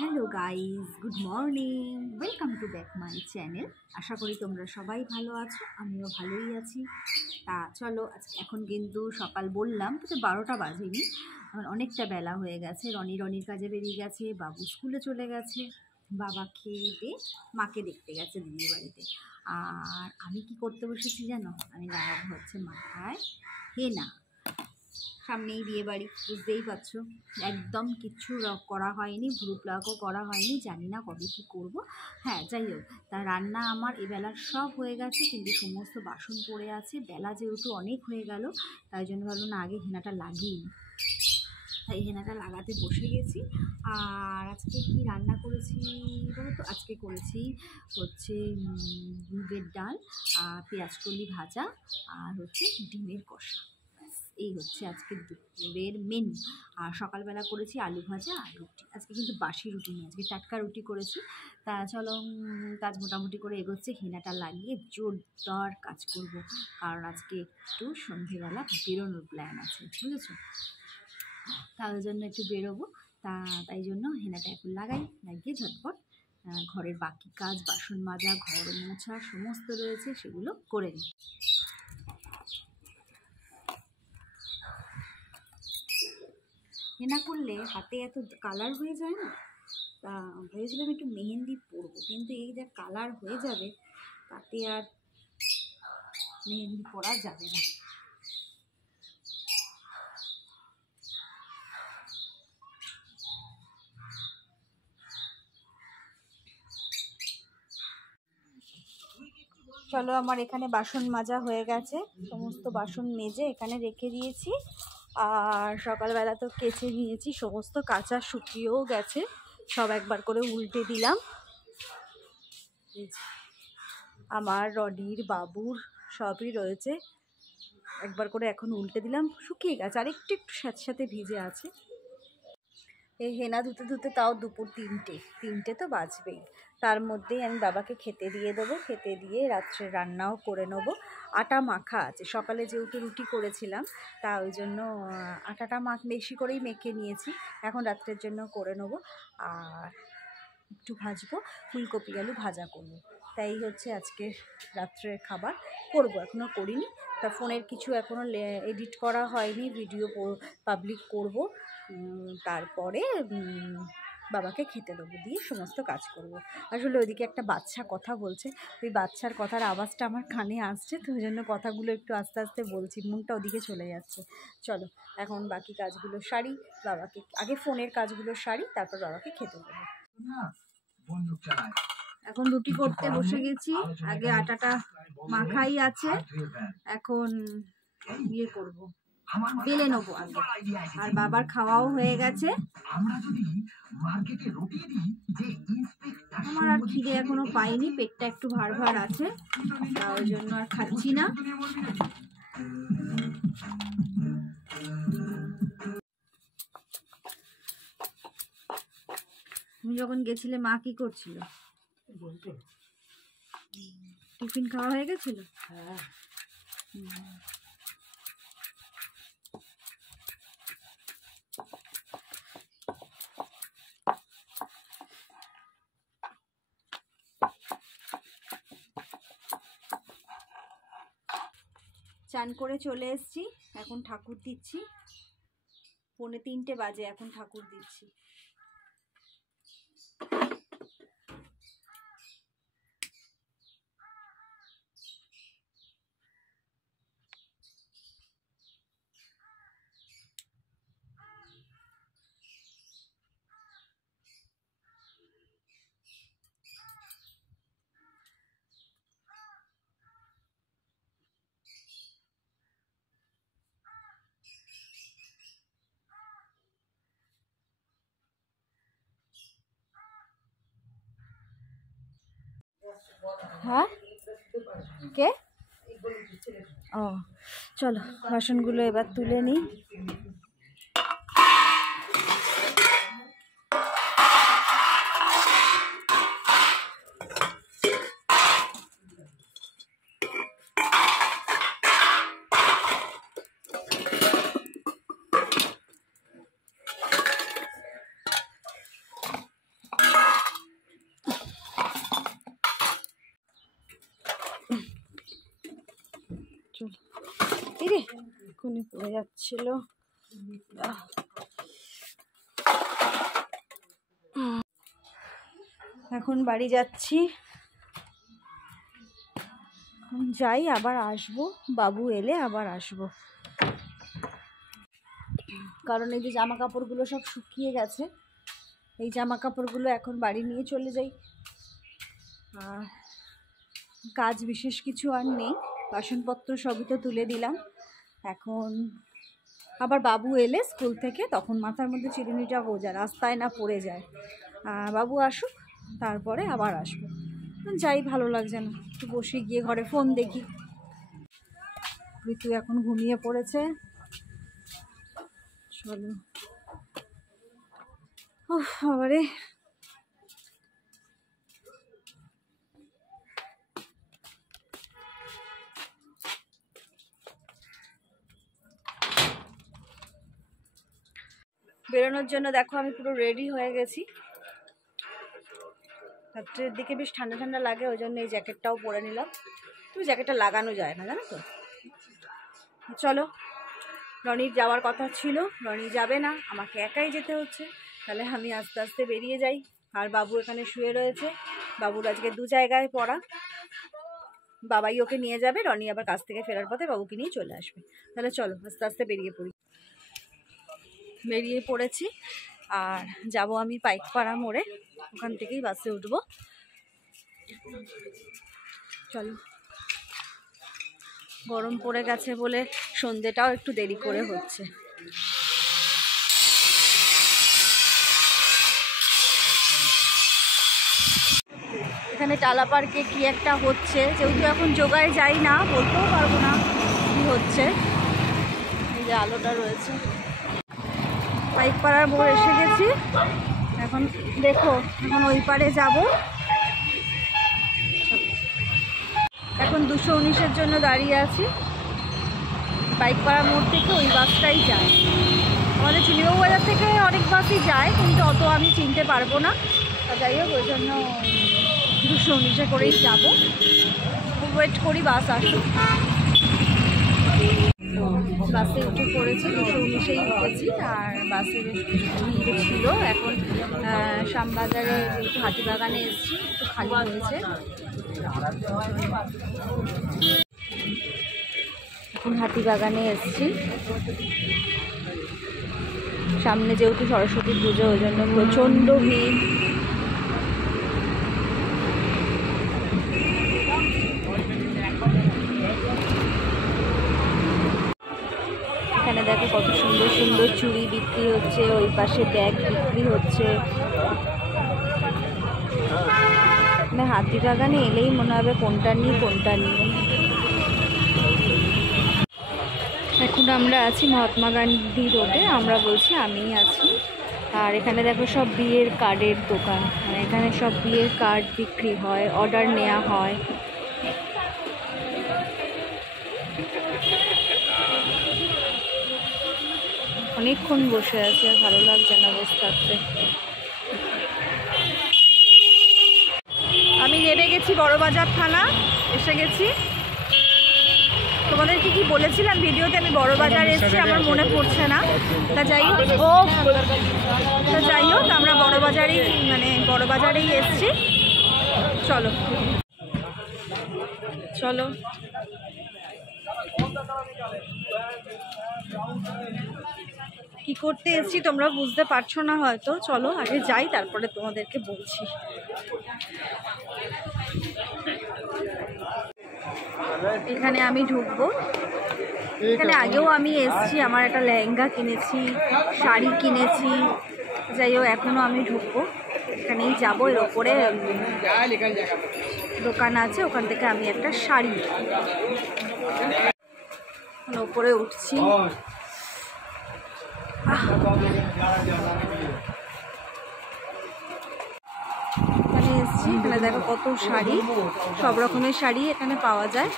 Hello guys, good morning, welcome to back my channel. আশা করি তোমরা সবাই ভালো আছো, আমিও ভালোই আছি। তা চলো, এখন কিন্তু সকাল বললাম তো 12টা বাজেনি, অনেকটা বেলা হয়ে গেছে। রনির কাজে বেরিয়ে গেছে, বাবু স্কুলে চলে গেছে, বাবা খেয়ে দিয়ে মাকে দেখতে গেছে দিদির বাড়িতে। আর আমি কি করতে বসেছি জানো? আমি লাগাবো হচ্ছে মাথায় হেনা। সামনেই বিয়ে বাড়ি, বুঝতেই পারছো, একদম কিচ্ছু করা হয়নি, ভ্রু প্লাকও করা হয়নি, জানি না কবে কী করব। হ্যাঁ, যাই হোক, তা রান্না আমার এবেলার সব হয়ে গেছে, কিন্তু সমস্ত বাসন পড়ে আছে। বেলা যেহেতু অনেক হয়ে গেল, তাই জন্য ভাবলাম না আগে হেনাটা লাগিয়ে, তাই হেনাটা লাগাতে বসে গেছি। আর আজকে কি রান্না করেছি বলো তো? আজকে করেছি হচ্ছে মুগের ডাল, পেঁয়াজকলি ভাজা, আর হচ্ছে ডিমের কষা। এই হচ্ছে আজকে দুপুরের মেনু। আর সকালবেলা করেছি আলু ভাজা আর রুটি। আজকে কিন্তু বাসি রুটি নেই, আজকে টাটকা রুটি করেছি। তা চলো, কাজ মোটামুটি করে এগোচ্ছে। হেনাটা লাগিয়ে জোরদার কাজ করব, কারণ আজকে একটু সন্ধেবেলা বেরোনোর প্ল্যান আছে, বুঝেছো? তার জন্য একটু বেরোবো, তাই জন্য হেনাটা এখন লাগিয়ে ঝটপট ঘরের বাকি কাজ, বাসন মাজা, ঘর মোছা সমস্ত রয়েছে, সেগুলো করে নিই। হেনা করলে হাতে এত কালার হয়ে যায় না, তা ভেবেছিলাম একটু মেহেন্দি পরবো, কিন্তু এই যা কালার হয়ে যাবে তাতে আর মেহেন্দি পরা যাবে না। চলো, আমার এখানে বাসন মাজা হয়ে গেছে, সমস্ত বাসন মেজে এখানে রেখে দিয়েছি। আর সকালবেলা তো কেচে নিয়েছি, সমস্ত কাঁচা শুকিয়েও গেছে, সব একবার করে উল্টে দিলাম। আমার রনির, বাবুর সবই রয়েছে, একবার করে এখন উল্টে দিলাম, শুকিয়ে গেছে, আর একটু সাথে ভিজে আছে। এই হেনা ধুতে ধুতে তাও দুপুর 3টে তো বাজবেই। তার মধ্যেই আমি বাবাকে খেতে দিয়ে দেবো, খেতে দিয়ে রাত্রে রান্নাও করে নেবো। আটা মাখা আছে, সকালে যেহেতু রুটি করেছিলাম, তা ওই জন্য আটাটা বেশি করেই মেখে নিয়েছি, এখন রাত্রের জন্য করে নেবো। আর একটু ভাজবো, ফুলকপি আলু ভাজা করবো। তাই হচ্ছে আজকের রাত্রের খাবার করব, এখনও করিনি। তা ফোনের কিছু এখনও এডিট করা হয়নি, ভিডিও পাবলিক করব, তারপরে বাবাকে খেতে দেবো, দিয়ে সমস্ত কাজ করব। আসলে ওইদিকে একটা বাচ্চা কথা বলছে, ওই বাচ্চার কথার আওয়াজটা আমার কানে আসছে, তো ওই জন্য কথাগুলো একটু আস্তে আস্তে বলছি, মনটা ওদিকে চলে যাচ্ছে। চলো, এখন বাকি কাজগুলো সারি, বাবাকে আগে ফোনের কাজগুলো সারি, তারপর বাবাকে খেতে দেবো। এখন রুটি করতে বসে গেছি, আগে আটাটা মাখাই আছে, এখন ইয়ে করবো, বেলে নেবো আগে। আর বাবার খাওয়াও হয়ে গেছে, আমার আর খিদে এখনো পাইনি, পেটটা একটু ভার ভার আছে, ওই জন্য আর খাচ্ছি না। তুমি যখন গেছিলে মা কি করছিল? টিফিন খাওয়া হয়ে গেছিল? হ্যাঁ। চান করে চলে এসেছি, এখন ঠাকুর দিচ্ছি, 2:45 বাজে, এখন ঠাকুর দিচ্ছি। হ্যাঁ, কে? ও, চলো বাসনগুলো এবার তুলে নিই। রে কোনি পড়ে যাচ্ছিল। এখন বাড়ি যাচ্ছি, যাই আবার আসবো, বাবু এলে আবার আসবো। কারণ এই যে জামা কাপড়গুলো সব শুকিয়ে গেছে, এই জামা কাপড়গুলো এখন বাড়ি নিয়ে চলে যাই। আর কাজ বিশেষ কিছু আর নেই, বাসনপত্র সবই তো তুলে দিলাম। এখন আবার বাবু এলে স্কুল থেকে, তখন মাথার মধ্যে চিরুনিটা বোঝা রাস্তায় না পড়ে যায়। বাবু আসুক তারপরে আবার আসবো। যাই, ভালো লাগছে না, একটু বসে গিয়ে ঘরে ফোন দেখি। ঋতু এখন ঘুমিয়ে পড়েছে। চলো আবারে বেরোনোর জন্য দেখো আমি পুরো রেডি হয়ে গেছি। রাত্রের দিকে বেশ ঠান্ডা ঠান্ডা লাগে, ওই জন্য এই জ্যাকেটটাও পরে নিলাম। তুমি জ্যাকেটটা লাগানো যায় না, জানো তো। চলো, রনির যাওয়ার কথা ছিল, রনি যাবে না, আমাকে একাই যেতে হচ্ছে। তাহলে আমি আস্তে আস্তে বেরিয়ে যাই। আর বাবু এখানে শুয়ে রয়েছে, বাবুর আজকে 2 জায়গায় পড়া। বাবাই ওকে নিয়ে যাবে, রনি আবার কাজ থেকে ফেরার পথে বাবুকে নিয়ে চলে আসবে। তাহলে চলো আস্তে আস্তে বেরিয়ে পড়েছি। আর যাব আমি পাইকপাড়া মোড়ে, ওখান থেকেই বাসে উঠবো। চলো, গরম পড়ে গেছে বলে সন্ধ্যেটাও একটু দেরি করে হচ্ছে। এখানে টালা পার্কে কি একটা হচ্ছে, যেহেতু এখন যোগায় যাই না, বলতেও পারবো না কি হচ্ছে। এই যে আলোটা রয়েছে। পাইকপাড়ার মোড় এসে গেছি। এখন দেখো, এখন ওই পারে যাব। এখন 219-এর জন্য দাঁড়িয়ে আছি। পাইকপাড়া মোড় থেকে ওই বাসটাই যায়। আমাদের চুনিবাবু বাজার থেকে অনেক বাসই যায়, কিন্তু অত আমি চিনতে পারবো না। যাই হোক, ওই জন্য 219-এ করেই যাব। ওয়েট করি বাস আসুক। বাসে উঠে পড়েছি, 219-এই উঠেছি। আর বাসে বেশ ভিড় ছিল। এখন শ্যামবাজারে যেহেতু হাতিবাগানে এসেছি, একটু খালি হয়েছে। এখন হাতিবাগানে এসেছি। সামনে যেহেতু সরস্বতী পুজো, ওই জন্য প্রচণ্ড ভিড়। এখানে দেখো কত সুন্দর সুন্দর চুড়ি বিক্রি হচ্ছে, ওই পাশে ব্যাগ বিক্রি হচ্ছে। মানে হাতিবাগানে এলেই মনে হবে কোনটা নিয়ে কোনটা নিয়ে। এখন আমরা আছি মহাত্মা গান্ধী রোডে, আমরা বলছি আমিই আছি। আর এখানে দেখো সব বিয়ের কার্ডের দোকান, মানে এখানে সব বিয়ের কার্ড বিক্রি হয়, অর্ডার নেওয়া হয়। অনেকক্ষণ বসে আছি, আর ভালো লাগছে না বসে থাকতে। আমি নেমে গেছি বড়বাজার থানা, এসে গেছি। তোমাদেরকে কি বলেছিলাম ভিডিওতে, আমি বড়বাজার এসেছি, আমার মনে পড়ছে না। তা যাই হোক আমরা বড়বাজারেই এসেছি। চলো চলো, কি করতে এসেছি তোমরা বুঝতে পারছো না হয়তো। চলো আগে যাই, তারপরে তোমাদেরকে বলছি। এখানে আমি ঢুকবো। এখানে আগেও আমি এসেছি, আমার একটা লেহেঙ্গা কিনেছি, শাড়ি কিনেছি। যাই হোক, এখনও আমি ঢুকবো, এখানেই যাবো। এর ওপরে দোকান আছে, ওখান থেকে আমি একটা শাড়ি ওপরে উঠছি। এখানে এসেছি, এখানে দেখো কত শাড়ি, সব রকমের শাড়ি এখানে পাওয়া যায়।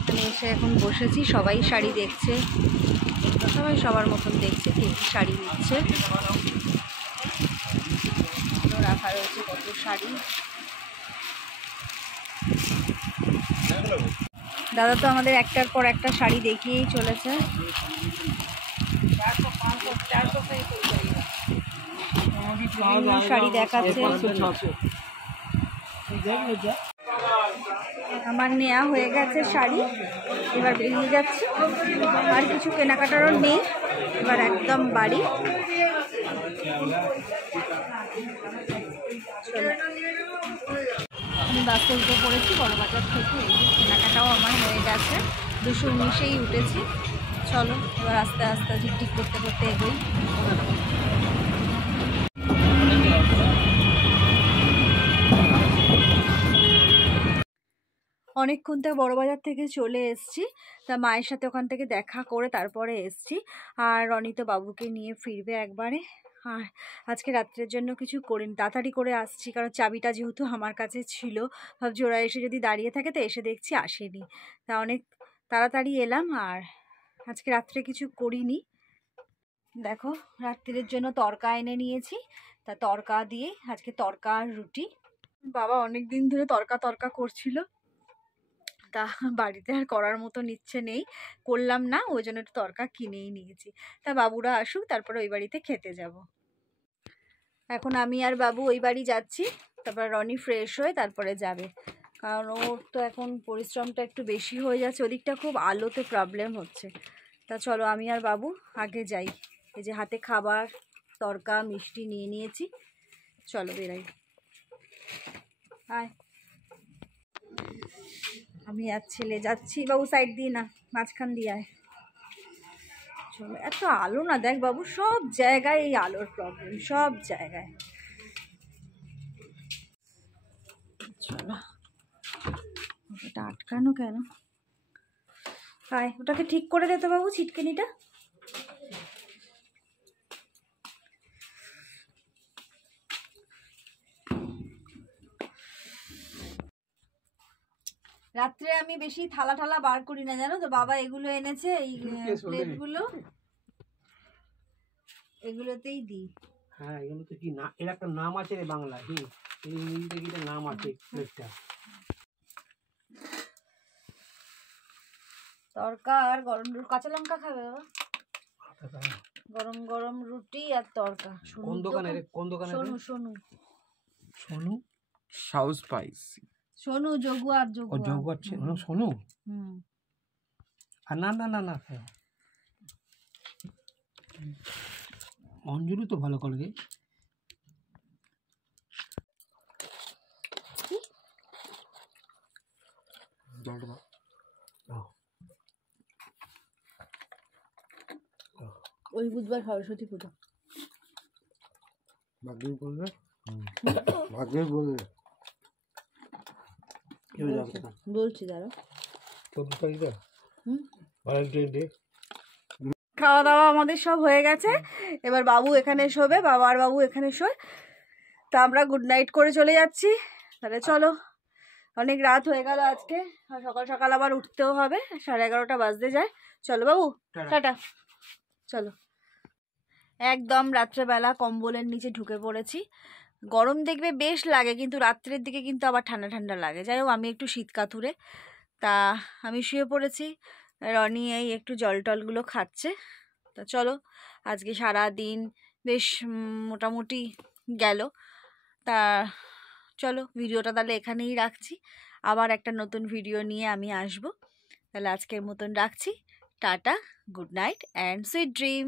এখানে এসে এখন বসেছি, সবাই শাড়ি দেখছে, সবাই সবার মতন দেখছে, কে কী শাড়ি নিচ্ছে। রাখা রয়েছে কত শাড়ি। দাদা তো আমাদের একটার পর একটা শাড়ি দেখিয়েই চলেছে। বিভিন্ন শাড়ি দেখাচ্ছে। আমার নেওয়া হয়ে গেছে শাড়ি, এবার বেরিয়ে যাচ্ছি। আর কিছু কেনাকাটারও নেই, এবার একদম বাড়ি। আমি বাসে উঠে পড়েছি বড়বাজার থেকে। কেনাকাটাও আমার হয়ে গেছে, 219-এই উঠেছি। চলো এবার আস্তে আস্তে ঝিকঝিক করতে করতে এগোই। অনেকক্ষণ থেকে বড়বাজার থেকে চলে এসেছি, তা মায়ের সাথে ওখান থেকে দেখা করে তারপরে এসেছি। আর রনি তো বাবুকে নিয়ে ফিরবে একবারে। আর আজকে রাত্রের জন্য কিছু করিনি, তাড়াতাড়ি করে আসছি, কারণ চাবিটা যেহেতু আমার কাছে ছিল, ভাবছি ওরা এসে যদি দাঁড়িয়ে থাকে, তো এসে দেখছি আসেনি, তা অনেক তাড়াতাড়ি এলাম। আর আজকে রাত্রে কিছু করিনি। দেখো রাত্রের জন্য তড়কা এনে নিয়েছি, তা তড়কা দিয়ে আজকে তড়কা আর রুটি। বাবা অনেক দিন ধরে তড়কা তড়কা করছিল, তা বাড়িতে আর করার মতো ইচ্ছে নেই, করলাম না, ওই জন্য একটু তড়কা কিনেই নিয়েছি। তা বাবুরা আসুক, তারপরে ওই বাড়িতে খেতে যাব। এখন আমি আর বাবু ওই বাড়ি যাচ্ছি, তারপর রনি ফ্রেশ হয়ে তারপরে যাবে, কারণ ওর তো এখন পরিশ্রমটা একটু বেশি হয়ে যাচ্ছে, ওদিকটা খুব আলোতে প্রবলেম হচ্ছে। তা চলো আমি আর বাবু আগে যাই। এই যে হাতে খাবার, তড়কা, মিষ্টি নিয়ে নিয়েছি, চলো বেরাই। আয়, আমি আর ছেলে যাচ্ছি। বাবু সাইড দিয়ে না, মাঝখান দিয়ে আয়। চলো, এত আলো না, দেখ বাবু সব জায়গায় এই আলোর প্রবলেম, সব জায়গায়। চলো, ওটা আটকানো কেন? আয়, ওটাকে ঠিক করে দে তো বাবু, ছিটকেনিটা। রাত্রে আমি বেশি থালা ঠালা বার করি না, জানো তো, বাবা এগুলো এনেছে, এই প্লেটগুলো, এগুলোতেই দিই। হ্যাঁ, এগুলোতে কি না, এর একটা নাম আছে রে বাংলায়, এই ইংরেজিতে নাম আছে প্লেটটা। তড়কা আর গরম কাঁচা লঙ্কা খাবে বাবা? গরম গরম রুটি আর তড়কা। কোন দোকানে রে? কোন দোকানে? Sonu Sonu Sonu south spicy. Sonu Jaguar ও জগুয়ার জগুয়ার সোনু। হুম। আর না না না না, অঞ্জলি তো ভালো করে রে। ওই বুধবার সরস্বতী পুজো। ভাগ্যের বলবে, ভাগ্যের বলবে, কেউ যাবে না বলছি দাঁড়া। 14 তারিখে ভ্যালেন্টাইন ডে। খাওয়া দাওয়া আমাদের সব হয়ে গেছে, এবার বাবু এখানে শোবে, বাবা আর বাবু এখানে শোয়, তা আমরা গুড নাইট করে চলে যাচ্ছি। তাহলে চলো, অনেক রাত হয়ে গেল আজকে, আর সকাল সকাল আবার উঠতেও হবে, 11:30 বাজতে যায়। চলো বাবু, টাটা। চলো, একদম রাত্রেবেলা কম্বলের নিচে ঢুকে পড়েছি। গরম দেখবে বেশ লাগে, কিন্তু রাত্রের দিকে কিন্তু আবার ঠান্ডা ঠান্ডা লাগে। যাই হোক, আমি একটু শীত কাতুরে, তা আমি শুয়ে পড়েছি। রনি এই একটু জল টলগুলো খাচ্ছে। তা চলো, আজকে সারা দিন বেশ মোটামুটি গেল। তা চলো, ভিডিওটা তাহলে এখানেই রাখছি, আবার একটা নতুন ভিডিও নিয়ে আমি আসব। তাহলে আজকের মতন রাখছি, tata, good night and sweet dream.